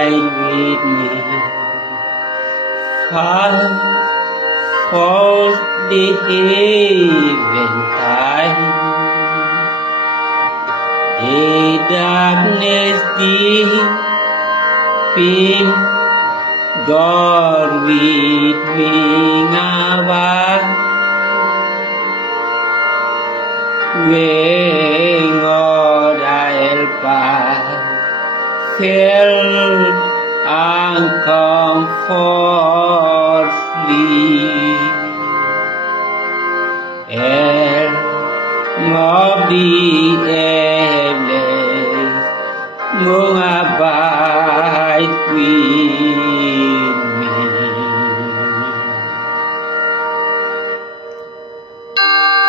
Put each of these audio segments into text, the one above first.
abide with me. Far falls the eventide, the darkness deep, God with me abide. When God I'll pass, felt and comfort flee, air of the airless, go abide with me.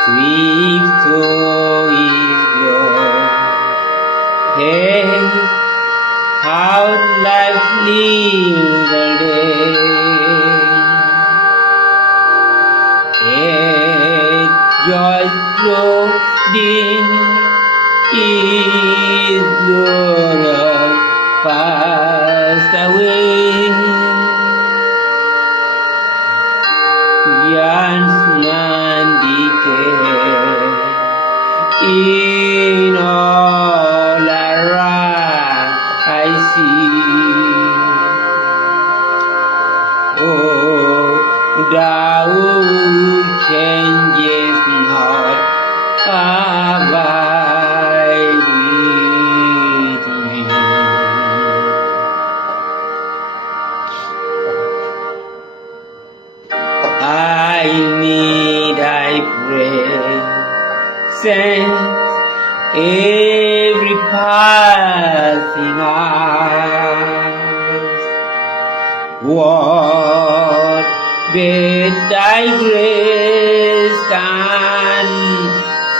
Sweet to His glory, hey, how lively the day, hey, joy floating is glory passed away. Yans nan decay in all around I see. Oh, thou changes not, abide with me. I need thy presence every passing hour. What but thy grace can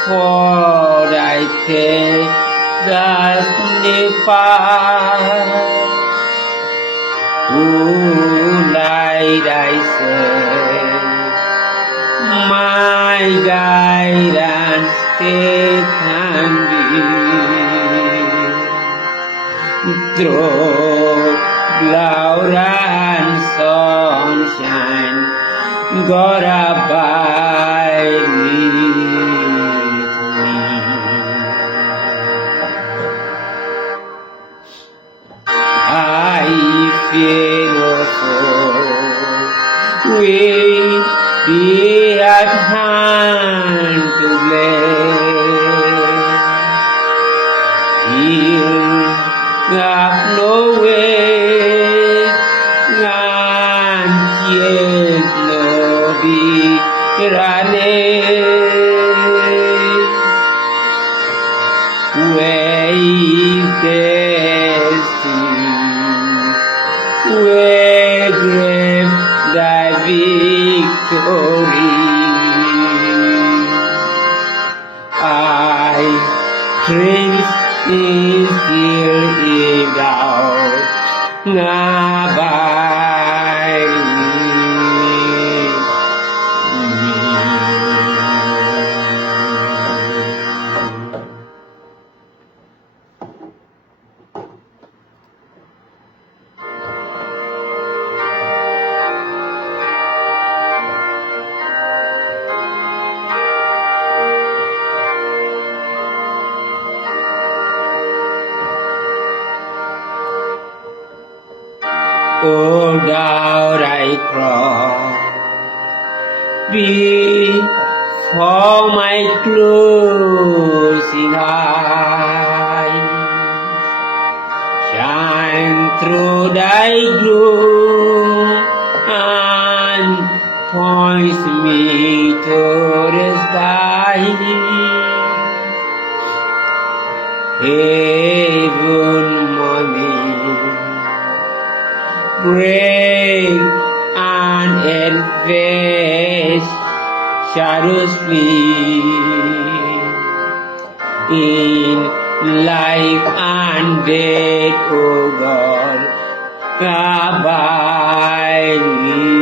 for thy take thus depart? Who like thyself, my guidance stay can be. Through cloud and sunshine, God abide with me. I fear no foe, with thee at hand to bless. He'll have no way, and yet no bitterness. Where is destined, where grave thy victory. I trust in still if thou abide with me. O thou thy cross, before my closing eyes, shine through thy gloom and point me to the sky. Heaven morning, break and advance shadows flee. In life and death, O God, abide with me.